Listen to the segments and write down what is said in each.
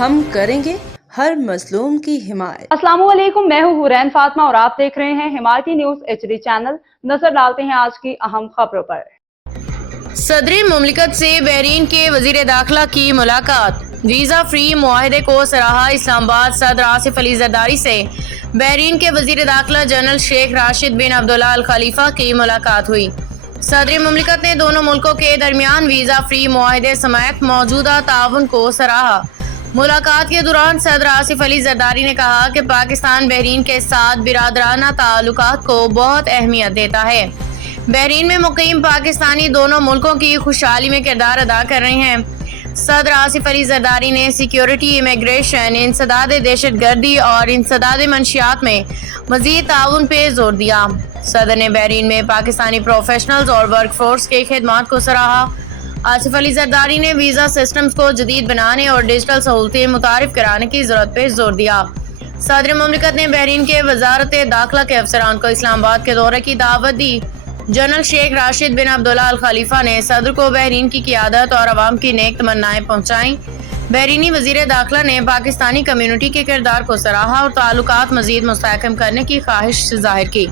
ہم کریں گے ہر مظلوم کی حمایت۔ السلام علیکم، میں ہوں حورین فاطمہ اور آپ دیکھ رہے ہیں حمایتی نیوز HD چینل۔ نظر ڈالتے ہیں آج کی اہم خبروں پر۔ صدر مملکت سے بحرین کے وزیر داخلہ کی ملاقات، ویزا فری معاہدے کو سراہا۔ اسلام آباد۔ صدر آصف علی زرداری سے بحرین کے وزیر داخلہ جنرل شیخ راشد بن عبداللہ ال خلیفہ کی ملاقات ہوئی۔ صدر مملکت نے دونوں ملکوں کے درمیان ویزا فری معاہدے سمیت موجودہ تعاون کو سراہا۔ ملاقات کے دوران صدر آصف علی زرداری نے کہا کہ پاکستان بحرین کے ساتھ برادرانہ تعلقات کو بہت اہمیت دیتا ہے۔ بحرین میں مقیم پاکستانی دونوں ملکوں کی خوشحالی میں کردار ادا کر رہے ہیں۔ صدر آصف علی زرداری نے سیکیورٹی، امیگریشن، انسداد دہشت گردی اور انسداد منشیات میں مزید تعاون پہ زور دیا۔ صدر نے بحرین میں پاکستانی پروفیشنلز اور ورک فورس کے خدمات کو سراہا۔ آصف علی زرداری نے ویزا سسٹمز کو جدید بنانے اور ڈیجیٹل سہولتیں متعارف کرانے کی ضرورت پہ زور دیا۔ صدر مملکت نے بحرین کے وزارت داخلہ کے افسران کو اسلام آباد کے دورے کی دعوت دی۔ جنرل شیخ راشد بن عبداللہ ال خلیفہ نے صدر کو بحرین کی قیادت اور عوام کی نیک تمنائیں پہنچائیں۔ بحرینی وزیر داخلہ نے پاکستانی کمیونٹی کے کردار کو سراہا اور تعلقات مزید مستحکم کرنے کی خواہش ظاہر کی۔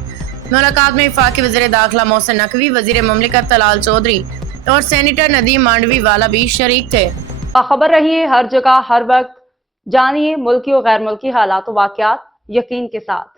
ملاقات میں وفاقی وزیر داخلہ محسن نقوی، وزیر مملکت طلال چودھری اور سینیٹر ندیم مانڈوی والا بھی شریک تھے۔ باخبر رہیے ہر جگہ ہر وقت، جانیے ملکی و غیر ملکی حالات و واقعات یقین کے ساتھ۔